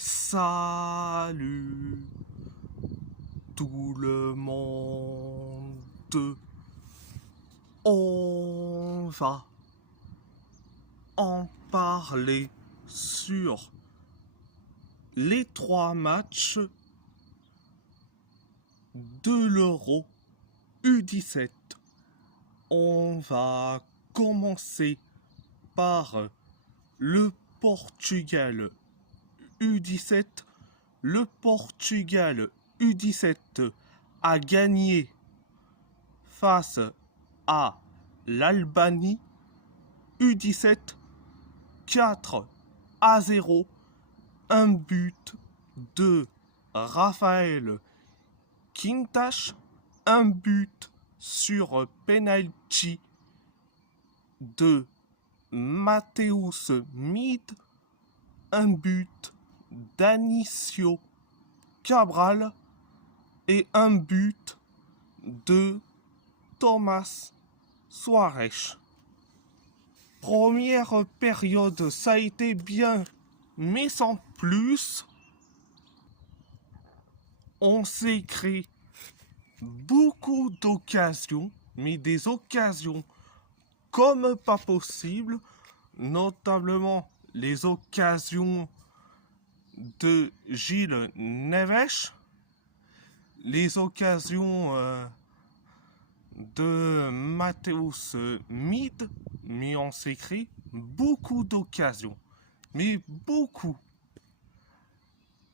Salut tout le monde. On va en parler sur les 3 matchs de l'Euro U17. On va commencer par le Portugal U17. Le Portugal U17 a gagné face à l'Albanie U17 4-0. Un but de Raphaël Quintas, un but sur penalty de Mateusz Mid, un but d'Anicio Cabral et un but de Thomas Suarez. Première période, ça a été bien, mais sans plus. On s'est créé beaucoup d'occasions, mais des occasions comme pas possible, notamment les occasions de Gil Neves, les occasions de Mateusz Mid, mais on s'est créé beaucoup d'occasions, mais beaucoup.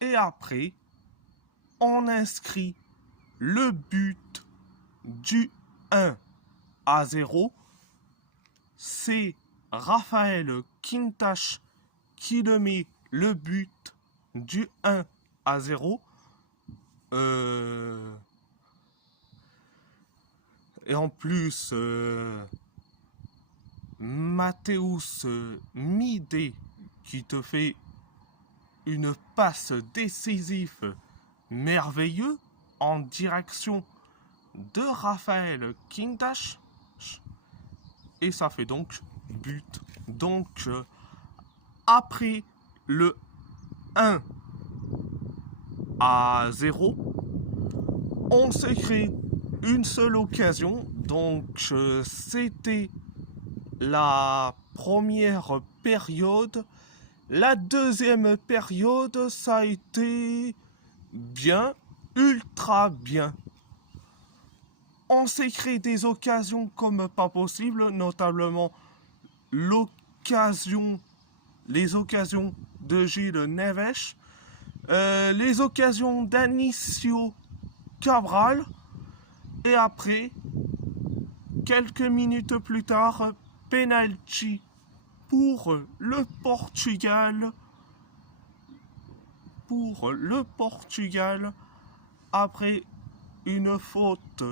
Et après, on inscrit le but du 1-0. C'est Raphaël Quintas qui le met, le but du 1-0. Et en plus, Mateusz Mid qui te fait une passe décisive merveilleuse en direction de Raphaël Quintas. Et ça fait donc but. Donc, après le 1-0, on s'est créé une seule occasion. Donc, c'était la première période. La deuxième période, ça a été bien, ultra bien. On s'est créé des occasions comme pas possible, notamment les occasions de Gil Neves, les occasions d'Anicio Cabral, et après, quelques minutes plus tard, penalty pour le Portugal. Après une faute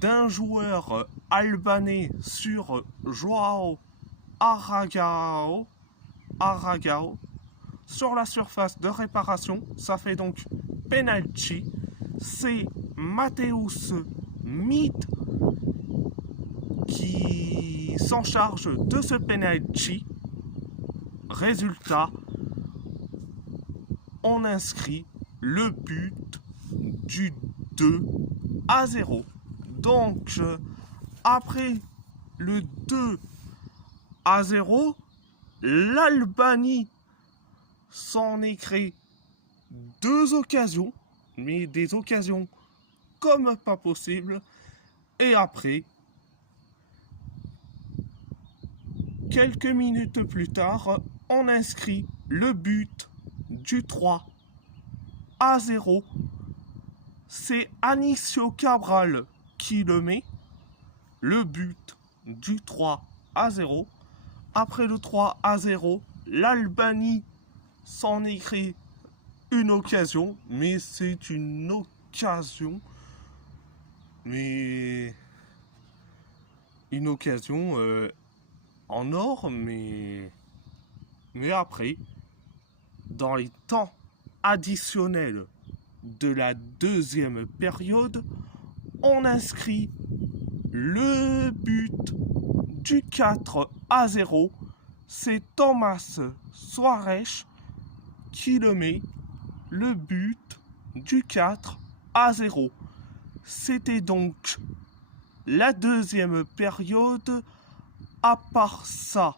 d'un joueur albanais sur João Aragão sur la surface de réparation. Ça fait donc penalty. C'est Mateusz Mid qui s'en charge de ce penalty. Résultat, on inscrit le but du 2-0. Donc, après le 2-0, l'Albanie s'en est créé 2 occasions, mais des occasions comme pas possible. Et après, quelques minutes plus tard, on inscrit le but du 3-0. C'est Anicio Cabral qui le met, le but du 3-0. Après le 3-0, l'Albanie s'en est créé une occasion, mais c'est une occasion, en or, mais après, dans les temps additionnels de la deuxième période, on inscrit le but du 4-0. C'est Thomas Suarez qui le met le but du 4-0. C'était donc la deuxième période. À part ça,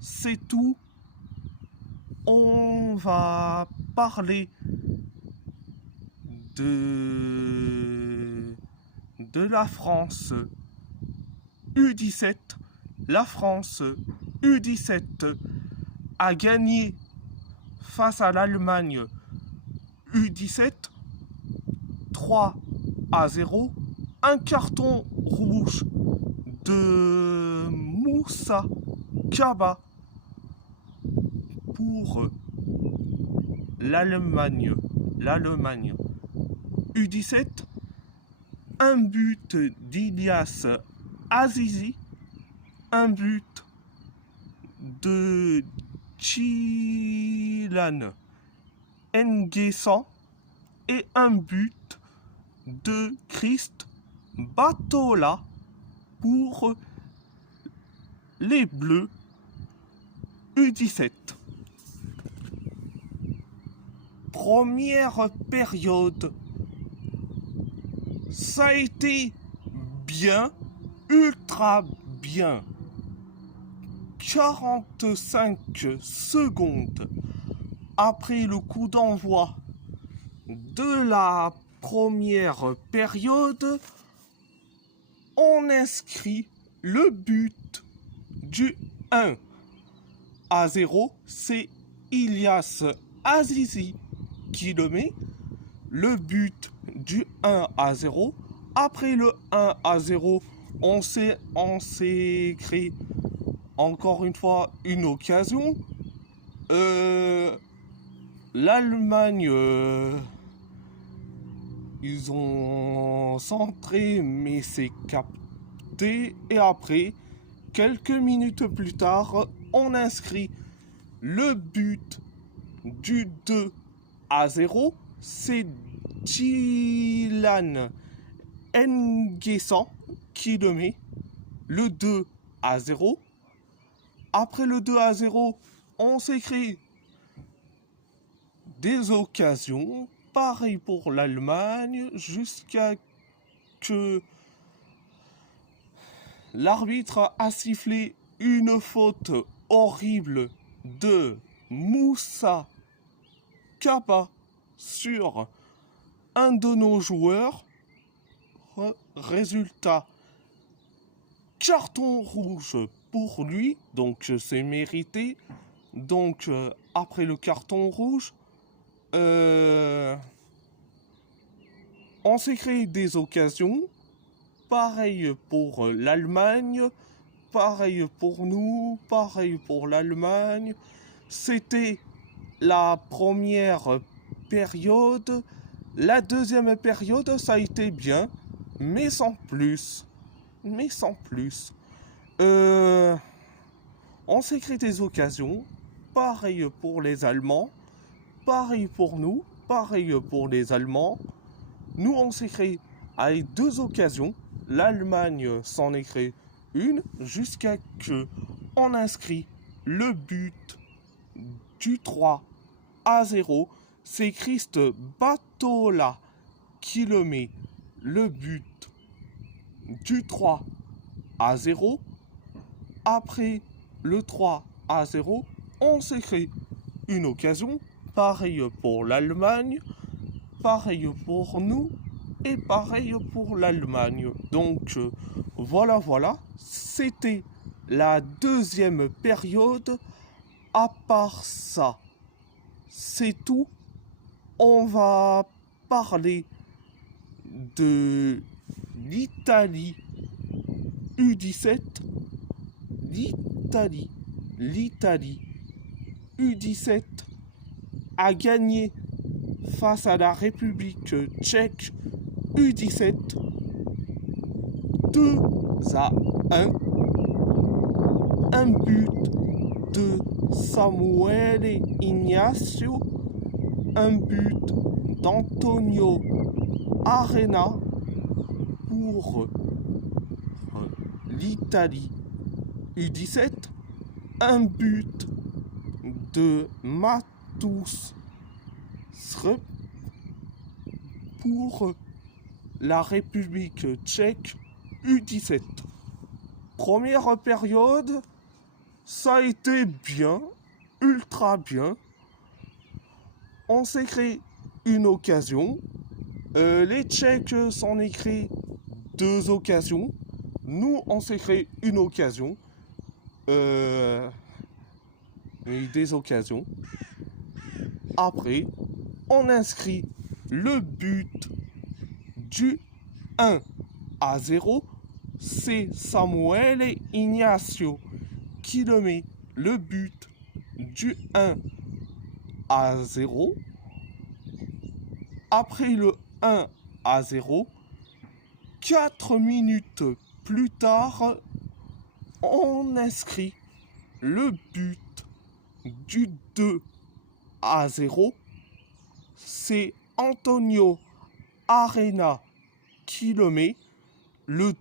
c'est tout. On va parler de la France U17. La France U17 a gagné face à l'Allemagne U17 3-0. Un carton rouge de Moussa Kaba pour l'Allemagne U17. Un but d'Ilias Azizi, un but de Chilan Nguessan et un but de Christ Batola pour les Bleus U17. Première période, ça a été bien, ultra bien. 45 secondes après le coup d'envoi de la première période, on inscrit le but du 1-0. C'est Ilias Azizi qui le met. Le but du 1-0. Après le 1-0, on s'est créé encore une fois une occasion. L'Allemagne, ils ont centré, mais c'est capté. Et après, quelques minutes plus tard, on inscrit le but du 2-0. C'est Chilan Nguessan qui le met. Le 2-0. Après le 2-0, on s'est créé des occasions. Pareil pour l'Allemagne, jusqu'à que l'arbitre a sifflé une faute horrible de Moussa Kaba sur un de nos joueurs. Résultat, carton rouge pour lui, donc c'est mérité. Donc après le carton rouge, on s'est créé des occasions. Pareil pour l'Allemagne, pareil pour nous, pareil pour l'Allemagne. C'était la première période. La deuxième période, ça a été bien, mais sans plus. On s'est créé des occasions. Pareil pour les Allemands. Pareil pour nous. Pareil pour les Allemands. Nous, on s'est créé avec deux occasions. L'Allemagne s'en est créé une jusqu'à que on inscrit le but du 3-0. C'est Christ Batola qui le met. Le but du 3-0. Après le 3-0, on s'est créé une occasion. Pareil pour l'Allemagne, pareil pour nous et pareil pour l'Allemagne. Donc voilà, c'était la deuxième période. À part ça, c'est tout. On va parler de l'Italie U17. L'Italie U17 a gagné face à la République tchèque U17 2-1. Un but de Samuele Ignacio, un but d'Antonio Arena pour l'Italie U17, un but de Matus Srep pour la République tchèque U17. Première période, ça a été bien, ultra bien. On s'est créé une occasion. Les Tchèques s'en est créé 2 occasions. Nous, on s'est créé une occasion. Des occasions. Après, on inscrit le but du 1-0. C'est Samuel Ignacio qui le met, le but du 1-0. Après le 1-0, 4 minutes plus tard, on inscrit le but du 2-0. C'est Antonio Arena qui le met, le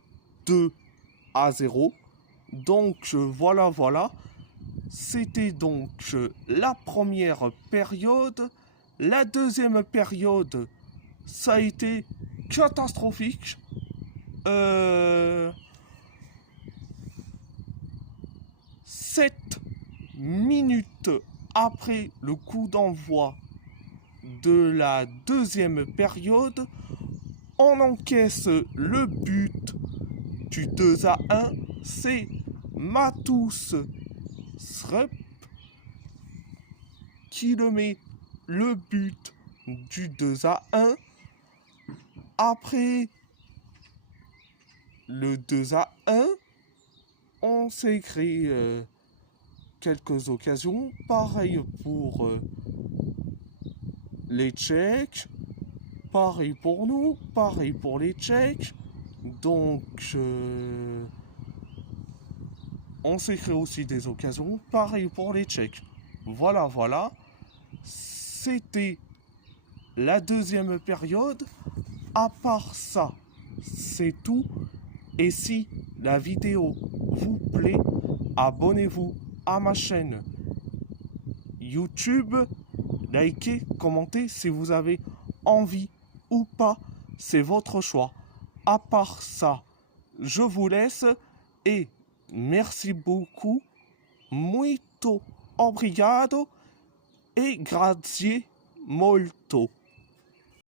2-0. Donc voilà. C'était donc la première période. La deuxième période, ça a été catastrophique. 7 minutes après le coup d'envoi de la deuxième période, on encaisse le but du 2-1. C'est Matus Srep qui le met, le but du 2-1. Après le 2-1, on s'est créé quelques occasions. Pareil pour les Tchèques. Pareil pour nous. Pareil pour les Tchèques. Donc, on s'est créé aussi des occasions. Pareil pour les Tchèques. Voilà. C'était la deuxième période. À part ça, c'est tout. Et si la vidéo vous plaît, abonnez-vous à ma chaîne YouTube. Likez, commentez si vous avez envie ou pas. C'est votre choix. À part ça, je vous laisse et merci beaucoup. Muito obrigado et grazie molto.